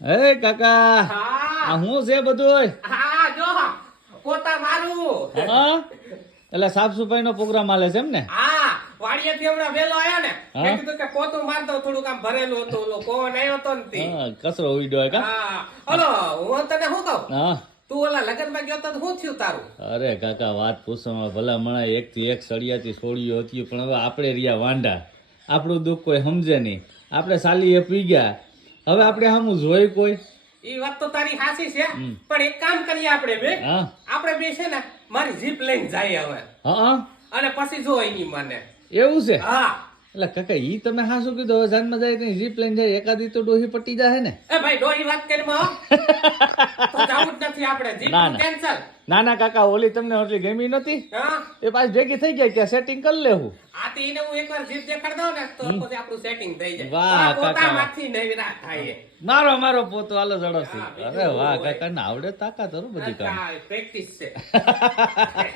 હે કાકા હા. આ હું છે બધું હા જો પોતા મારું. હા? એટલે સાફ સફાઈ નો પ્રોગ્રામ આલે છે એમ ને? હા વાડીએથી હમણાં વેલો આયો ને? મેં કીધું કે પોતું મારતો થોડુંક આમ ભરેલું હતું ઓલો કોણ આવ્યો તો ને. હા કચરો ઉડ્યો કા? હા. હલો હું તને શું કહું? હા. તું ઓલા લગ્નમાં ગયો તો શું થયું તારું? અરે કાકા વાત પૂછવામાં ભલા મણા એક થી એક સળિયાથી સોળીઓ હતી પણ હવે આપણે રહ્યા વાંડા આપણું દુઃખ કોઈ સમજે નહીં. આપણે સાલી એ પી ગયા હવે આપણે આમ જોઈ કોઈ? ઈ વાત તો તારી હાસી છે. પણ એક કામ કરીએ આપણે બે. આપણે બે છે ને મારી જીપ લઈને જાય હવે. હા અને પછી જો એની મને. એવું છે? હા. એટલે કાકા ઈ તમે હા શું કીધું હવે જાનમાં જાય ત્યાં જીપ લઈને જાય એકાદી તો ડોહી પટી જાય ને. એ ભાઈ ડોહી વાત કરી માં તો જાવું જ નથી આપણે જીપ ના, ના. ના. ના કાકા ઓલી તમને ઓટલી ગમી નથી એ પાછી ભેગી થઈ ગયા કે સેટિંગ કરી લેવું. આ તો એને હું એકવાર જીપ દેખાડ દઉં ને તો પછી આપણું સેટિંગ થઈ જાય. વાહ, કાકા. પોતામાંથી નવરા થાય મારો મારો પોતો આલો ઝડપથી. છે અરે વાહ કાકા ને આવડે તાકાત બધી કામ. પ્રેક્ટિસ છે.